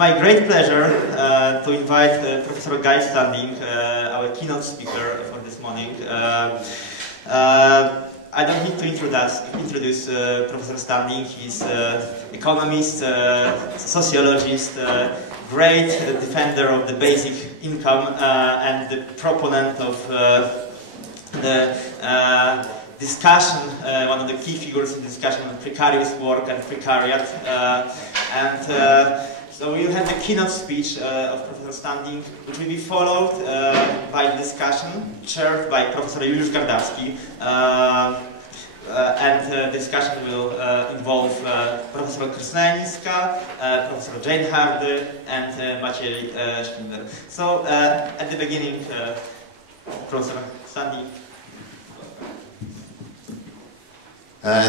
my great pleasure to invite Professor Guya Standinga, our keynote speaker for this morning. I don't need to introduce Professor Standinga. He's economist, sociologist, great defender of the basic income and the proponent of the discussion, one of the key figures in the discussion on precarious work and Precariat. So we will have the keynote speech of Professor Standinga, which will be followed by a discussion chaired by Professor Juliusz Gardawski. The discussion will involve Professor Krystyna Niska, Professor Jane Hardy, and Maciej Szpindler. So at the beginning, Professor Standinga.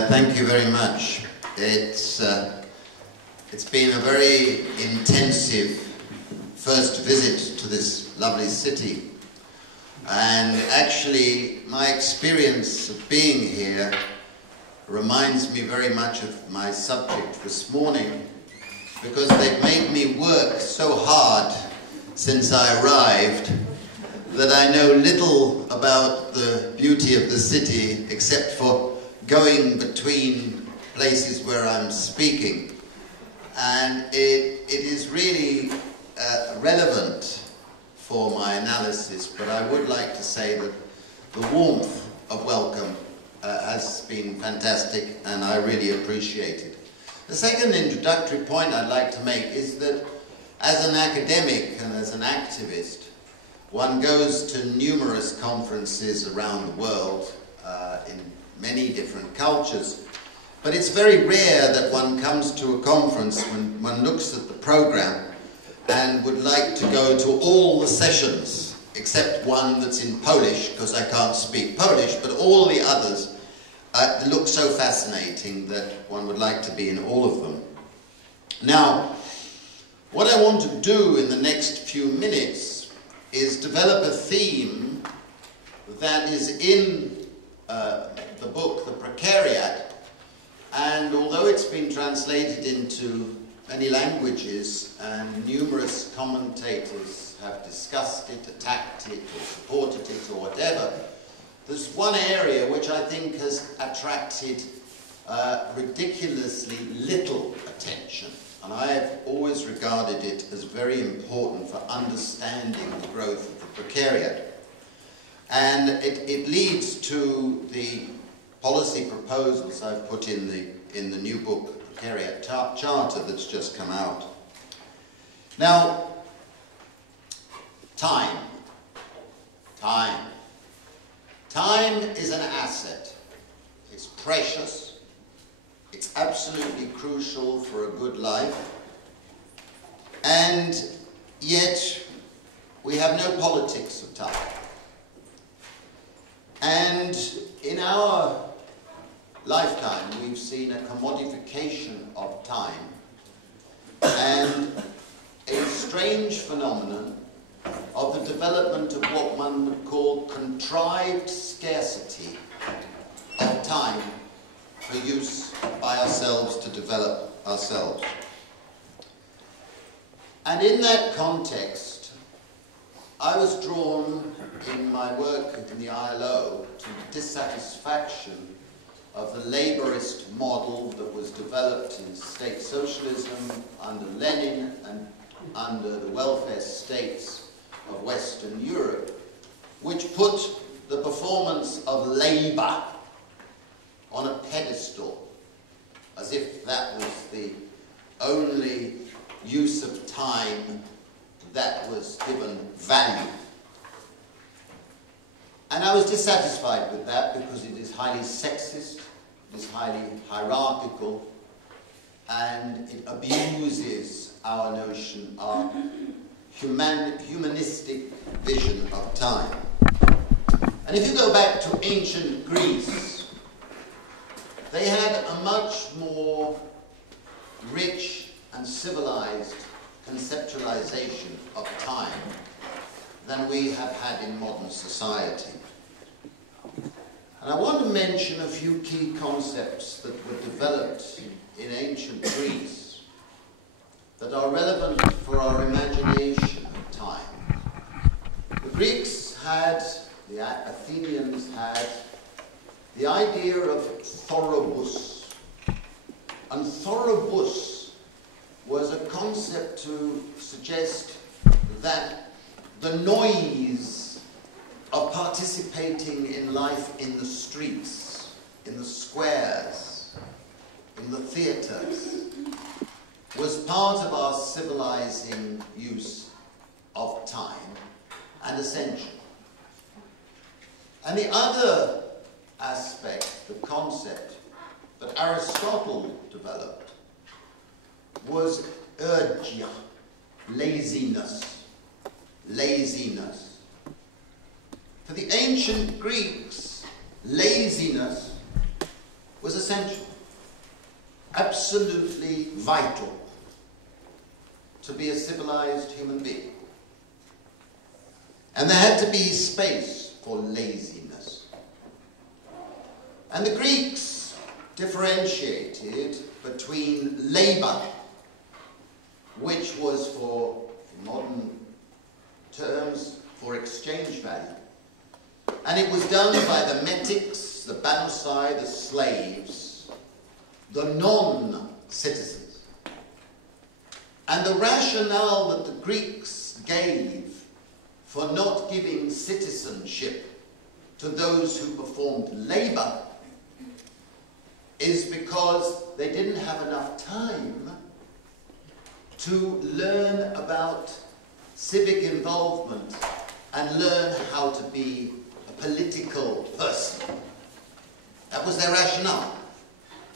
Thank you very much. It's been a very intensive first visit to this lovely city, and actually my experience of being here reminds me very much of my subject this morning, because they've made me work so hard since I arrived that I know little about the beauty of the city except for going between places where I'm speaking. And it is really relevant for my analysis, but I would like to say that the warmth of welcome has been fantastic, and I really appreciate it. The second introductory point I'd like to make is that as an academic and as an activist, one goes to numerous conferences around the world in many different cultures. But it's very rare that one comes to a conference when one looks at the program and would like to go to all the sessions, except one that's in Polish, because I can't speak Polish, but all the others look so fascinating that one would like to be in all of them. Now, what I want to do in the next few minutes is develop a theme that is in the book, The Precariat. And although it's been translated into many languages and numerous commentators have discussed it, attacked it, or supported it, or whatever, there's one area which I think has attracted ridiculously little attention. And I have always regarded it as very important for understanding the growth of the Precariat. And it leads to the policy proposals I've put in the new book, the Precariat Charter, that's just come out. Now, time. Time is an asset. It's precious. It's absolutely crucial for a good life. And yet, we have no politics of time. And in our lifetime, we've seen a commodification of time and a strange phenomenon of the development of what one would call contrived scarcity of time for use by ourselves to develop ourselves. And in that context, I was drawn in my work in the ILO to the dissatisfaction of the labourist model that was developed in state socialism under Lenin and under the welfare states of Western Europe, which put the performance of labour on a pedestal, as if that was the only use of time that was given value. And I was dissatisfied with that because it is highly sexist, it is highly hierarchical, and it abuses our notion of humanistic vision of time. And if you go back to ancient Greece, they had a much more rich and civilized conceptualization of time than we have had in modern society. And I want to mention a few key concepts that were developed in ancient Greece that are relevant for our imagination of time. The Greeks had, the Athenians had, the idea of thorobus. And thorobus was a concept to suggest that the noise of participating in life in the streets, in the squares, in the theatres, was part of our civilizing use of time and essential. And the other aspect, the concept that Aristotle developed was ergia, laziness. Laziness. For the ancient Greeks, laziness was essential, absolutely vital to be a civilized human being. And there had to be space for laziness. And the Greeks differentiated between labor, which was for modern terms for exchange value, and it was done by the metics, the banusai, the slaves, the non-citizens. And the rationale that the Greeks gave for not giving citizenship to those who performed labor is because they didn't have enough time to learn about civic involvement and learn how to be a political person. That was their rationale.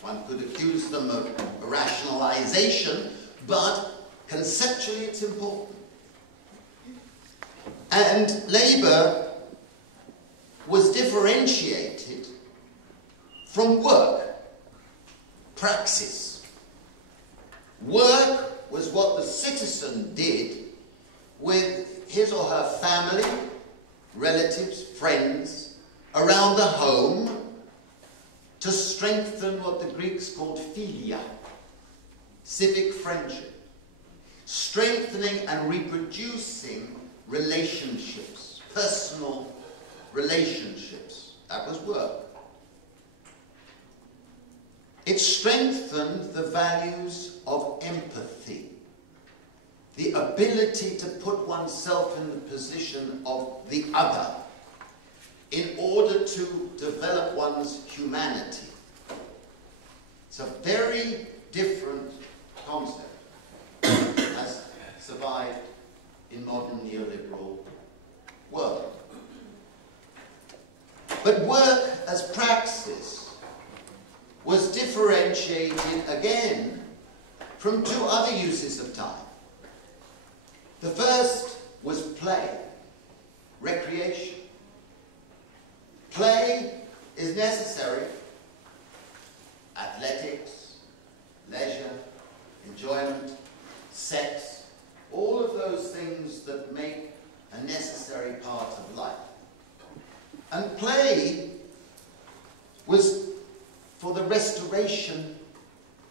One could accuse them of rationalization, but conceptually it's important. And labor was differentiated from work, praxis. Work was what the citizen did with his or her family, relatives, friends, around the home to strengthen what the Greeks called philia, civic friendship, strengthening and reproducing relationships, personal relationships. That was work. It strengthened the values of empathy, the ability to put oneself in the position of the other in order to develop one's humanity. It's a very different concept as survived in modern neoliberal world. But work as praxis was differentiated again from two other uses of time. The first was play, recreation. Play is necessary. Athletics, leisure, enjoyment, sex, all of those things that make a necessary part of life. And play was for the restoration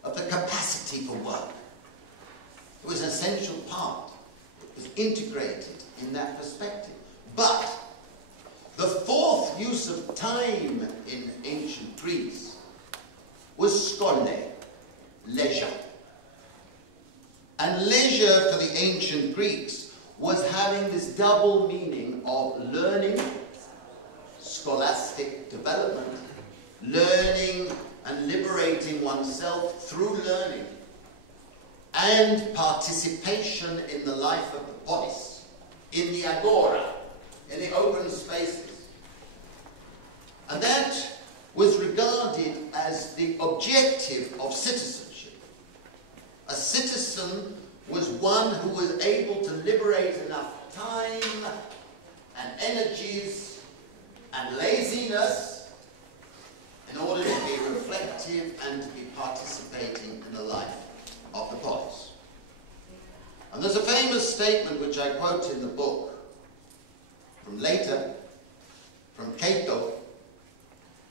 of the capacity for work. It was an essential part. It was integrated in that perspective. But the fourth use of time in ancient Greece was skole, leisure. And leisure for the ancient Greeks was having this double meaning of learning, scholastic development, learning and liberating oneself through learning, and participation in the life of the polis, in the agora, in the open spaces. And that was regarded as the objective of citizenship. A citizen was one who was able to liberate enough time and energies and laziness in order to be reflective and to be participating in the life of the polis. And there's a famous statement which I quote in the book from later, from Cato.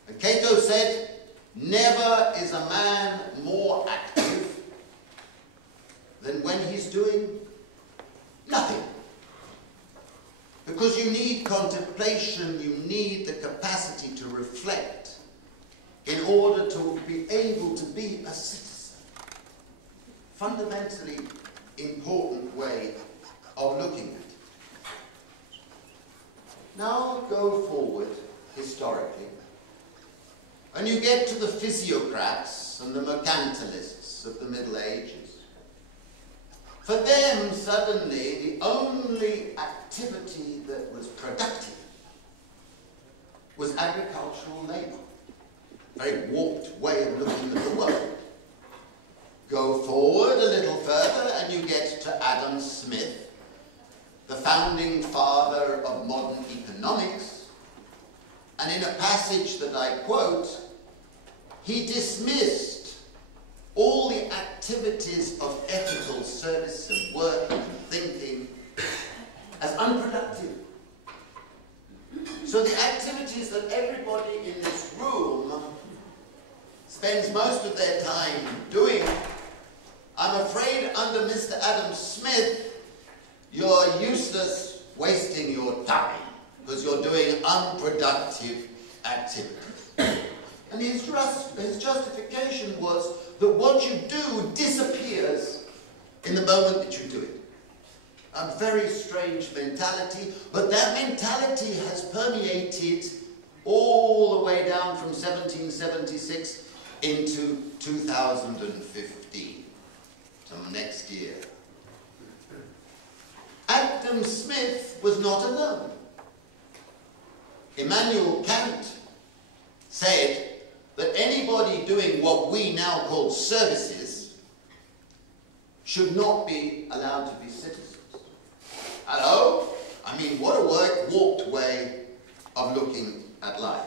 And Cato said, "Never is a man more active than when he's doing nothing. Because you need contemplation, you need the capacity to reflect in order to be able to be a citizen. Fundamentally important way of looking at it. Now go forward historically, and you get to the physiocrats and the mercantilists of the Middle Ages. For them, suddenly, the only activity that was productive was agricultural labor. Very warped way of looking at the world. Go forward a little further and you get to Adam Smith, the founding father of modern economics, and in a passage that I quote, he dismissed all the activities of ethical service and work and thinking as unproductive. So the activities that everybody in this room spends most of their time doing, I'm afraid under Mr. Adam Smith, you're useless, wasting your time, because you're doing unproductive activities. And his justification was that what you do disappears in the moment that you do it. A very strange mentality, but that mentality has permeated all the way down from 1776 into 2015, till next year. Adam Smith was not alone. Immanuel Kant said that anybody doing what we now call services should not be allowed to be citizens. Hello? I mean, what a warped way of looking at life.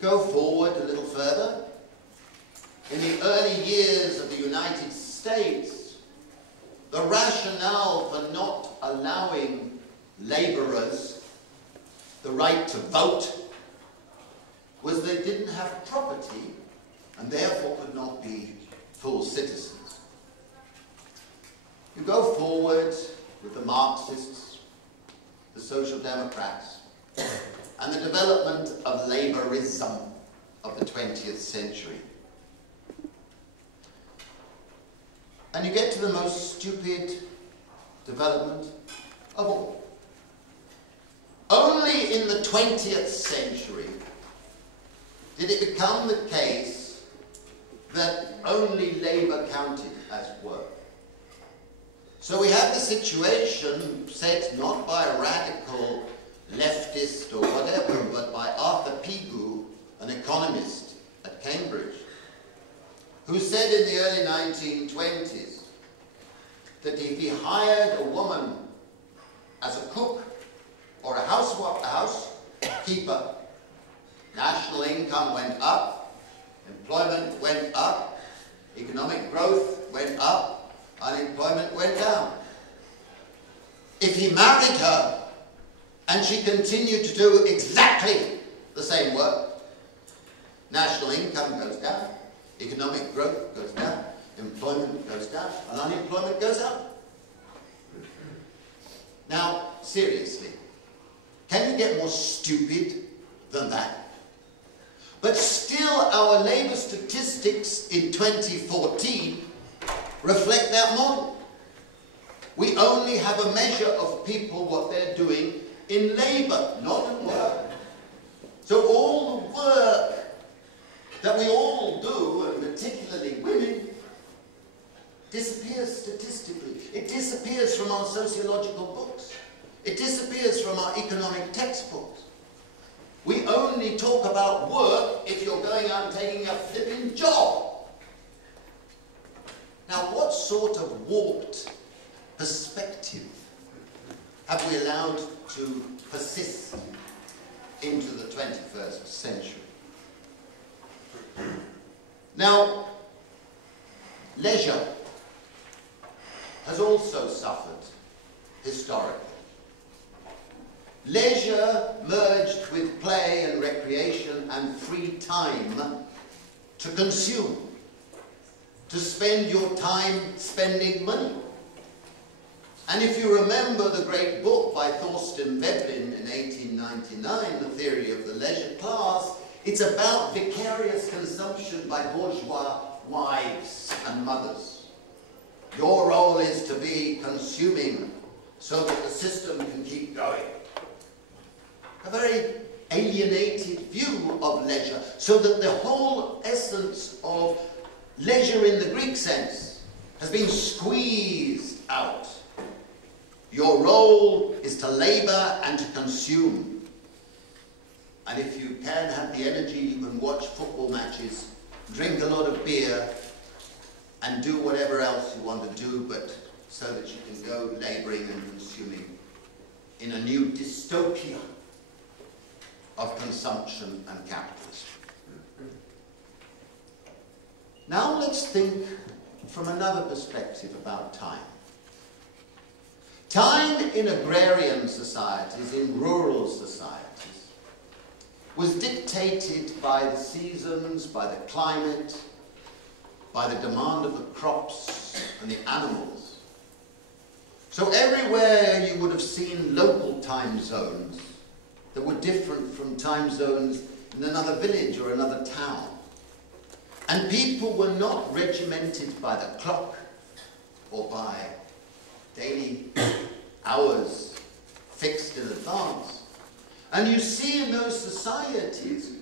Go forward a little further. In the early years of the United States, the rationale for not allowing laborers the right to vote was they didn't have property and therefore could not be full citizens. You go forward with the Marxists, the Social Democrats, and the development of laborism of the 20th century. And you get to the most stupid development of all. Only in the 20th century did it become the case that only labor counted as work. So we have the situation set not by a radical leftist or whatever, but by Arthur Pigou, an economist at Cambridge, who said in the early 1920s that if he hired a woman as a cook or a housekeeper, national income went up, employment went up, economic growth went up, unemployment went down. If he married her and she continued to do exactly the same work, national income goes down, economic growth goes down, employment goes down, and unemployment goes up. Now, seriously, can you get more stupid than that? But still, our labour statistics in 2014 reflect that model. We only have a measure of people, what they're doing in labour, not in work. So all the work that we all do, and particularly women, disappears statistically. It disappears from our sociological books. It disappears from our economic textbooks. We only talk about work if you're going out and taking a flipping job. Now, what sort of warped perspective have we allowed to persist into the 21st century? Now, leisure has also suffered historically. Leisure merged with play and recreation and free time to consume. to spend your time spending money. And if you remember the great book by Thorstein Veblen in 1899, The Theory of the Leisure Class, it's about vicarious consumption by bourgeois wives and mothers. Your role is to be consuming so that the system can keep going. A very alienated view of leisure, so that the whole essence of leisure in the Greek sense has been squeezed out. Your role is to labor and to consume. And if you can have the energy, you can watch football matches, drink a lot of beer, and do whatever else you want to do, but so that you can go laboring and consuming in a new dystopia of consumption and capitalism. Now let's think from another perspective about time. Time in agrarian societies, in rural societies, was dictated by the seasons, by the climate, by the demand of the crops and the animals. So everywhere you would have seen local time zones that were different from time zones in another village or another town. And people were not regimented by the clock or by daily hours fixed in advance. And you see in those societies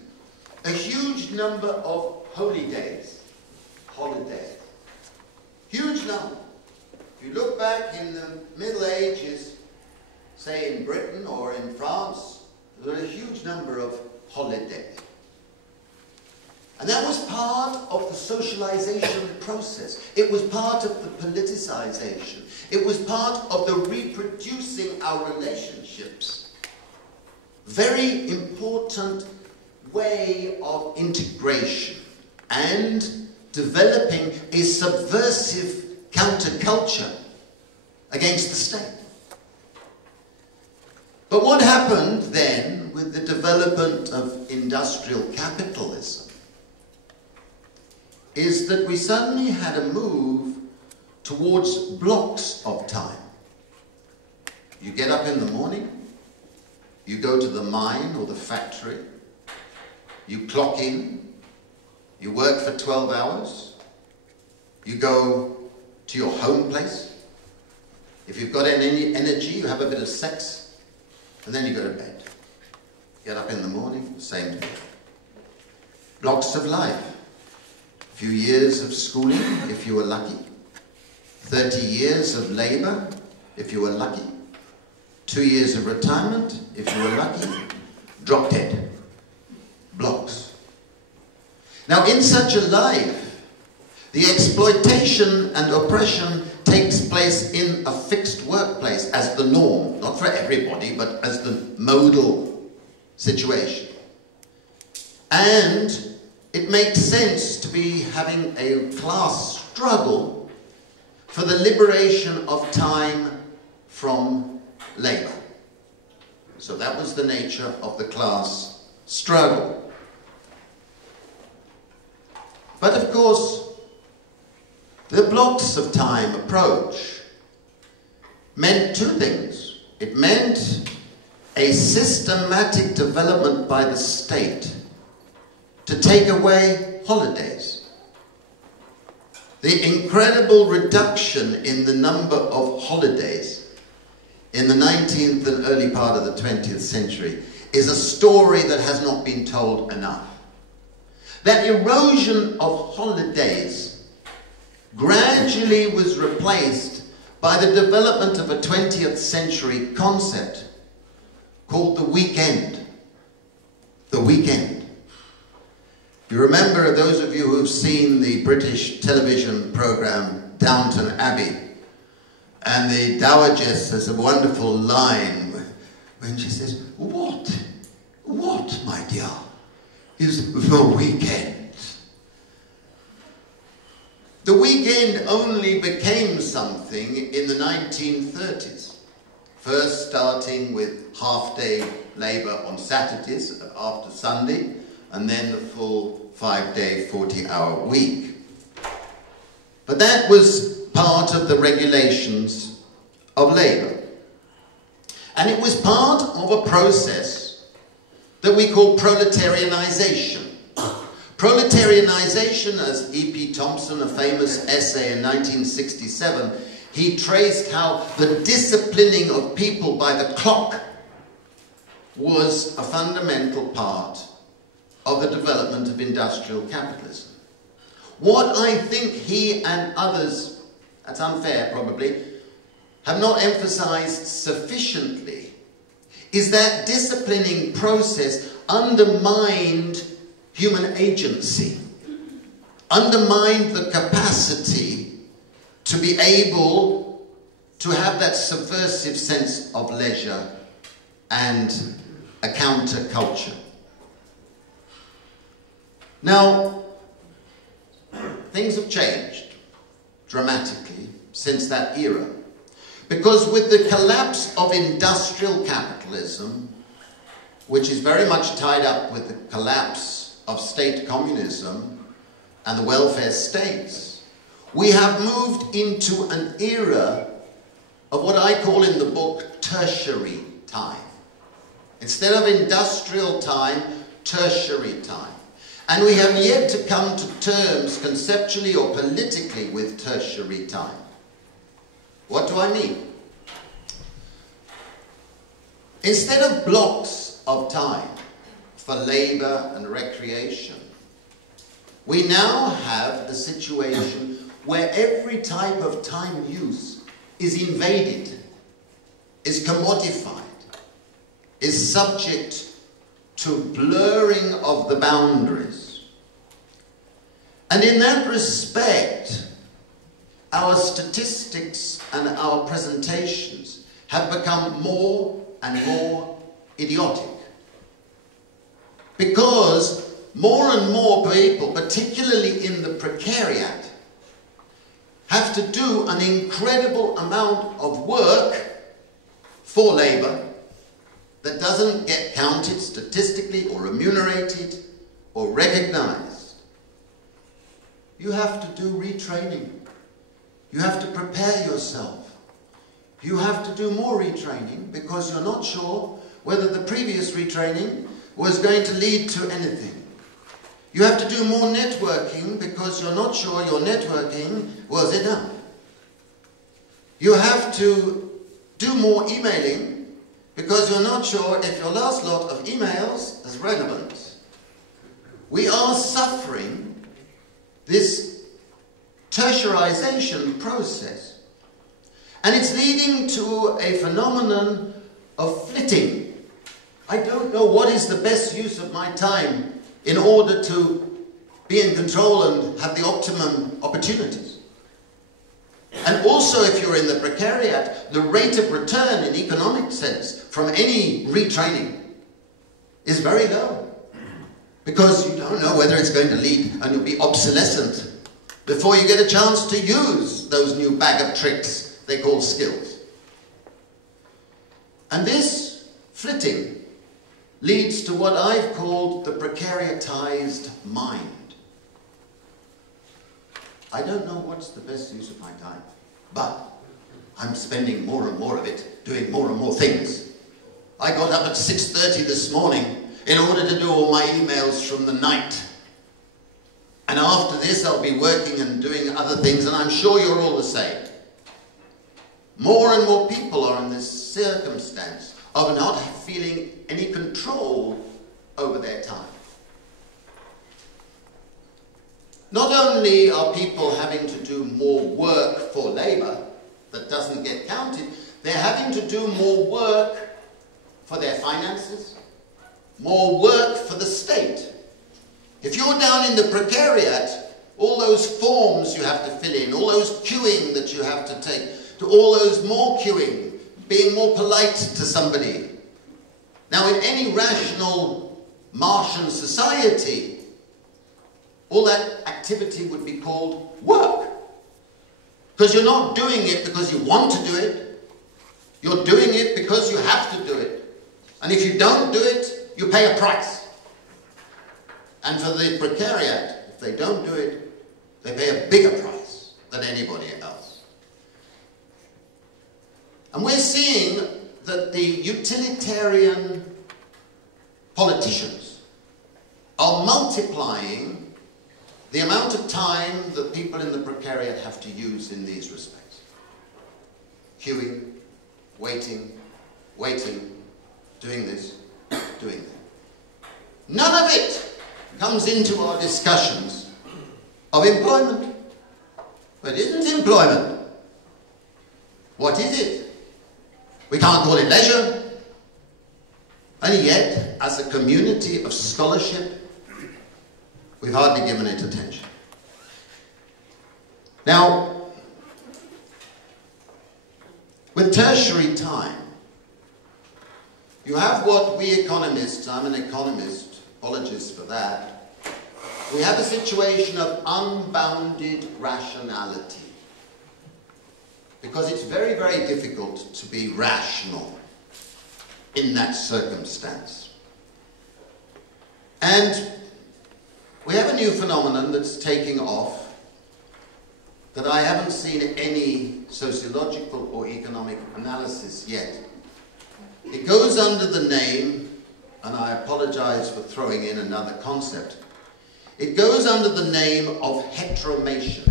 a huge number of holy days, holidays. Huge number. If you look back in the Middle Ages, say in Britain or in France, there were a huge number of holidays. And that was part of the socialization process. It was part of the politicization. It was part of the reproducing our relationships. Very important way of integration and developing a subversive counterculture against the state. But what happened then with the development of industrial capitalism is that we suddenly had a move towards blocks of time. You get up in the morning, you go to the mine or the factory, you clock in, you work for 12 hours, you go to your home place. If you've got any energy, you have a bit of sex, and then you go to bed. Get up in the morning, same thing. Blocks of life. A few years of schooling, if you were lucky. 30 years of labor, if you were lucky. 2 years of retirement, if you were lucky. Drop dead. Blocks. Now, in such a life, the exploitation and oppression takes place in a fixed workplace as the norm, not for everybody, but as the modal situation. And it makes sense to be having a class struggle for the liberation of time from labor. So that was the nature of the class struggle. But of course, the blocks of time approach meant two things. It meant a systematic development by the state to take away holidays. The incredible reduction in the number of holidays in the 19th and early part of the 20th century is a story that has not been told enough. That erosion of holidays gradually was replaced by the development of a 20th century concept called the weekend. The weekend. You remember, those of you who've seen the British television program Downton Abbey, and the Dowager has a wonderful line when she says, what, my dear, is the weekend? The weekend only became something in the 1930s, first starting with half-day labour on Saturdays after Sunday, and then the full 5-day, 40-hour week. But that was part of the regulations of labour. And it was part of a process that we call proletarianization. Proletarianization, as E.P. Thompson, a famous essay in 1967, he traced how the disciplining of people by the clock was a fundamental part of the development of industrial capitalism. What I think he and others, that's unfair probably, have not emphasized sufficiently is that disciplining process undermined human agency, undermined the capacity to be able to have that subversive sense of leisure and a counterculture. Now, things have changed dramatically since that era, because with the collapse of industrial capitalism, which is very much tied up with the collapse of state communism and the welfare states, we have moved into an era of what I call in the book tertiary time. Instead of industrial time, tertiary time. And we have yet to come to terms conceptually or politically with tertiary time. What do I mean? Instead of blocks of time for labour and recreation, we now have a situation where every type of time use is invaded, is commodified, is subject to blurring of the boundaries. And in that respect, our statistics and our presentations have become more and more idiotic. Because more and more people, particularly in the Precariat, have to do an incredible amount of work for labour that doesn't get counted statistically or remunerated or recognised. You have to do retraining. You have to prepare yourself. You have to do more retraining because you're not sure whether the previous retraining was going to lead to anything. You have to do more networking because you're not sure your networking was enough. You have to do more emailing because you're not sure if your last lot of emails is relevant. We are suffering this tertiarization process, and it's leading to a phenomenon of flitting. I don't know what is the best use of my time in order to be in control and have the optimum opportunities. And also, if you're in the Precariat, the rate of return in economic sense from any retraining is very low, because you don't know whether it's going to lead, and you'll be obsolescent before you get a chance to use those new bag of tricks they call skills. And this flitting leads to what I've called the precariatized mind. I don't know what's the best use of my time, but I'm spending more and more of it doing more and more things. I got up at 6:30 this morning in order to do all my emails from the night. And after this I'll be working and doing other things, and I'm sure you're all the same. More and more people are in this circumstance of not feeling any control over their time. Not only are people having to do more work for labour that doesn't get counted, they're having to do more work for their finances, more work for the state. If you're down in the Precariat, all those forms you have to fill in, all those queuing that you have to take, to all those more queuing, being more polite to somebody. Now, in any rational Martian society, all that activity would be called work. Because you're not doing it because you want to do it. You're doing it because you have to do it. And if you don't do it, you pay a price. And for the Precariat, if they don't do it, they pay a bigger price. than anybody else. And we're seeing that the utilitarian politicians are multiplying the amount of time that people in the precariat have to use in these respects. Queuing, waiting, doing this, doing that. None of it comes into our discussions of employment. But it isn't employment. What is it? We can't call it leisure. And yet, as a community of scholarship, we've hardly given it attention. Now, with tertiary time, you have what we economists, I'm an economist, apologies for that, we have a situation of unbounded rationality. Because it's very, very difficult to be rational in that circumstance. And we have a new phenomenon that's taking off that I haven't seen any sociological or economic analysis yet. It goes under the name, and I apologize for throwing in another concept, it goes under the name of heteromation.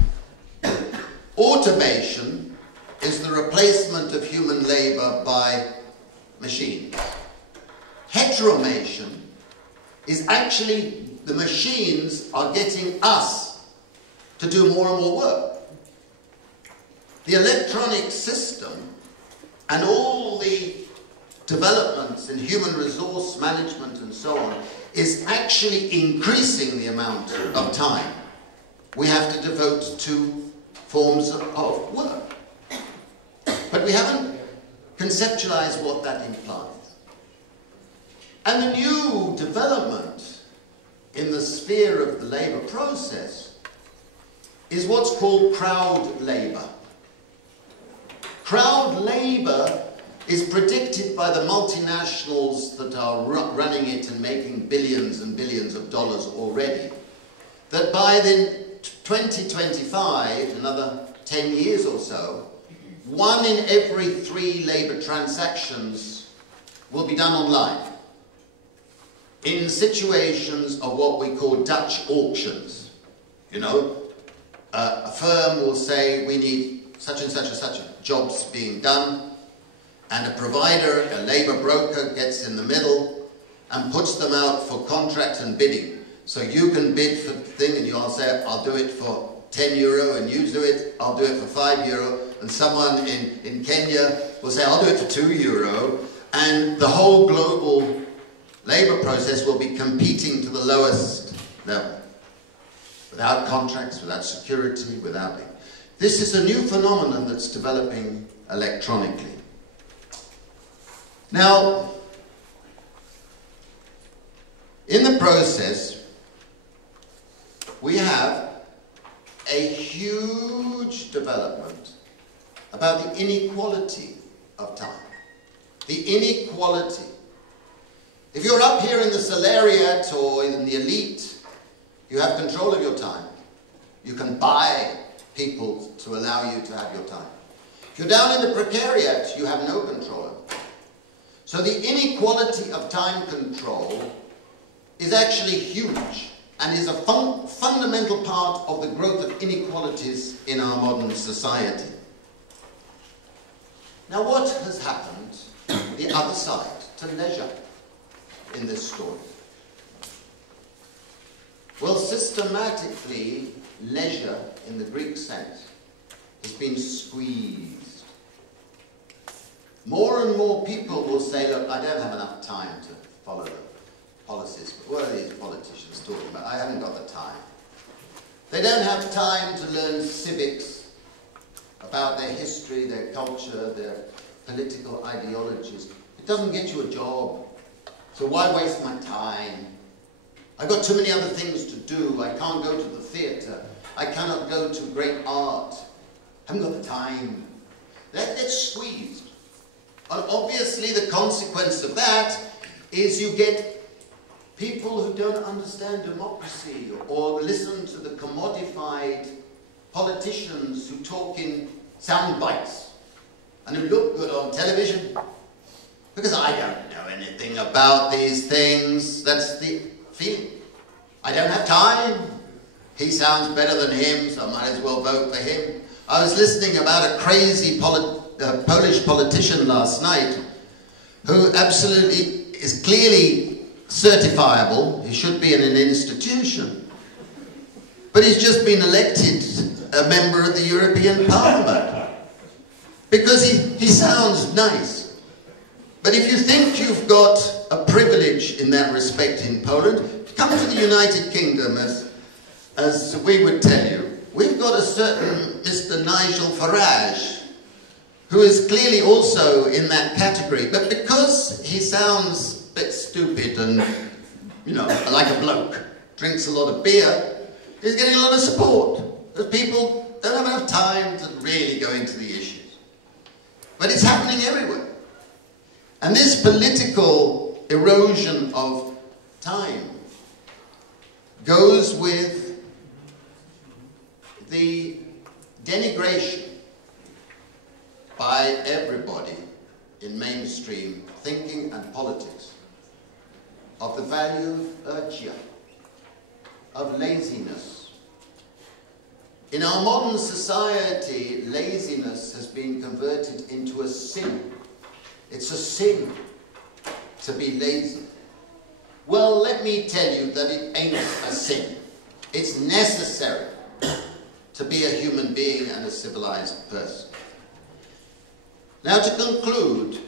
Automation is the replacement of human labor by machines. Heteromation is actually the machines are getting us to do more and more work. The electronic system and all the developments in human resource management and so on is actually increasing the amount of time we have to devote to forms of work. But we haven't conceptualized what that implies. And the new development in the sphere of the labor process is what's called crowd labor. Crowd labor is predicted by the multinationals that are running it and making billions and billions of dollars already, that by the 2025, another 10 years or so, 1 in every 3 labor transactions will be done online in situations of what we call Dutch auctions. You know, a firm will say we need such and such jobs being done, and a provider, a labor broker, gets in the middle and puts them out for contract and bidding. So you can bid for the thing and you'll say, I'll do it for 10 euro, and you do it, I'll do it for 5 euro, and someone in Kenya will say, I'll do it for 2 euro, and the whole global labor process will be competing to the lowest level. Without contracts, without security, without it. This is a new phenomenon that's developing electronically. Now, in the process, we have a huge development about the inequality of time. The inequality. If you're up here in the salariat or in the elite, you have control of your time. You can buy people to allow you to have your time. If you're down in the precariat, you have no control of it. So the inequality of time control is actually huge and is a fundamental part of the growth of inequalities in our modern society. Now, what has happened the other side to leisure in this story? Well, systematically, leisure in the Greek sense has been squeezed. More and more people will say, look, I don't have enough time to follow the policies. But what are these politicians talking about? I haven't got the time. They don't have time to learn civics about their history, their culture, their political ideologies. It doesn't get you a job. So why waste my time? I've got too many other things to do. I can't go to the theatre. I cannot go to great art. I haven't got the time. That's squeezed. And obviously the consequence of that is you get people who don't understand democracy or listen to the commodified politicians who talk in sound bites and who look good on television, because I don't know anything about these things. That's the feeling. I don't have time. He sounds better than him, so I might as well vote for him. I was listening about a crazy Polish politician last night who absolutely is clearly certifiable. He should be in an institution. But he's just been elected a member of the European Parliament because he sounds nice. But if you think you've got a privilege in that respect in Poland, come to the United Kingdom, as we would tell you. We've got a certain Mr. Nigel Farage, who is clearly also in that category, but because he sounds a bit stupid and, you know, like a bloke, drinks a lot of beer, he's getting a lot of support, because people don't have enough time to really go into the issues. But it's happening everywhere. And this political erosion of time goes with the denigration by everybody in mainstream thinking and politics of the value of urgia, of laziness. In our modern society, laziness has been converted into a sin. It's a sin to be lazy. Well, let me tell you that it ain't a sin. It's necessary to be a human being and a civilized person. Now, to conclude,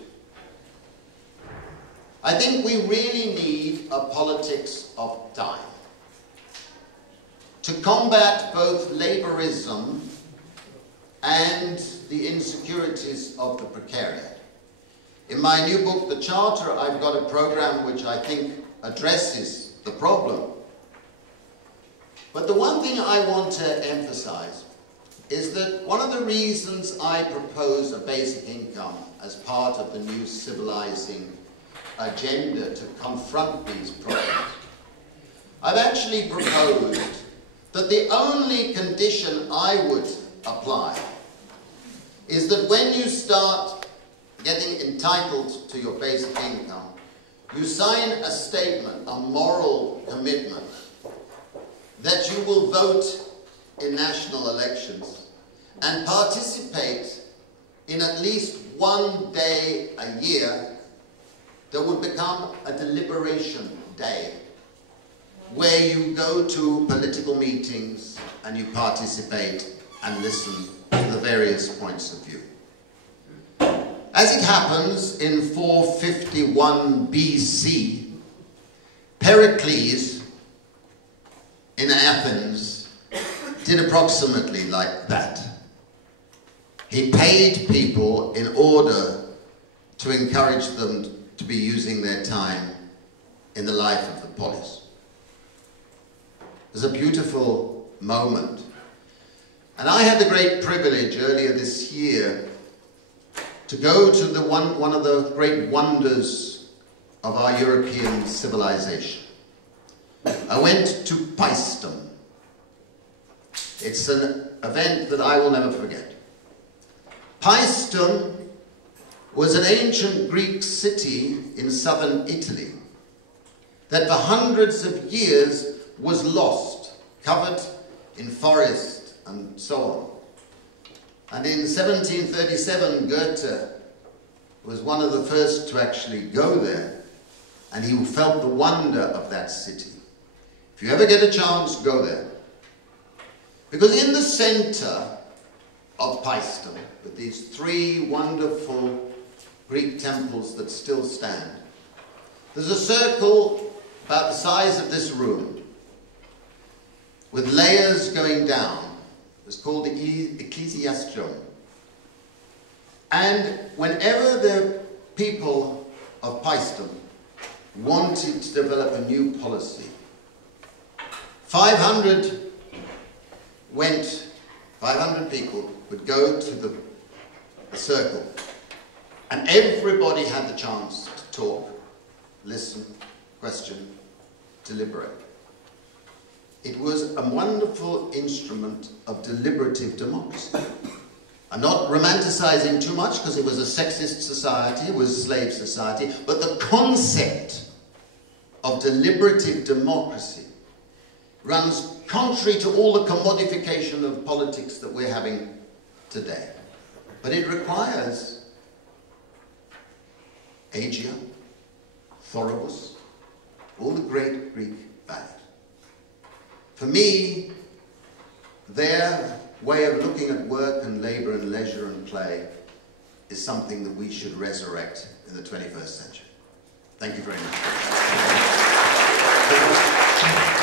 I think we really need a politics of time to combat both laborism and the insecurities of the precariat. In my new book, The Charter, I've got a program which I think addresses the problem. But the one thing I want to emphasize is that one of the reasons I propose a basic income as part of the new civilizing agenda to confront these problems, I've actually proposed that the only condition I would apply is that when you start getting entitled to your basic income, you sign a statement, a moral commitment, that you will vote in national elections and participate in at least one day a year that would become a deliberation day, where you go to political meetings and you participate and listen to the various points of view. As it happens, in 451 BC, Pericles in Athens did approximately like that. He paid people in order to encourage them to be using their time in the life of the polis. It was a beautiful moment. And I had the great privilege earlier this year to go to one of the great wonders of our European civilization. I went to Paestum. It's an event that I will never forget. Paestum was an ancient Greek city in southern Italy that for hundreds of years was lost, covered in forest and so on. And in 1737, Goethe was one of the first to actually go there, and he felt the wonder of that city. If you ever get a chance, go there. Because in the center of Paestum, with these three wonderful Greek temples that still stand, there's a circle about the size of this room, with layers going down. It's called the Ecclesiastion. And whenever the people of Paestum wanted to develop a new policy, 500 people would go to the circle, and everybody had the chance to talk, listen, question, deliberate. it was a wonderful instrument of deliberative democracy. I'm not romanticizing too much because it was a sexist society, it was a slave society, but the concept of deliberative democracy runs contrary to all the commodification of politics that we're having today. But it requires Agia, Thoribus, all the great Greek values. For me, their way of looking at work and labor and leisure and play is something that we should resurrect in the 21st century. Thank you very much.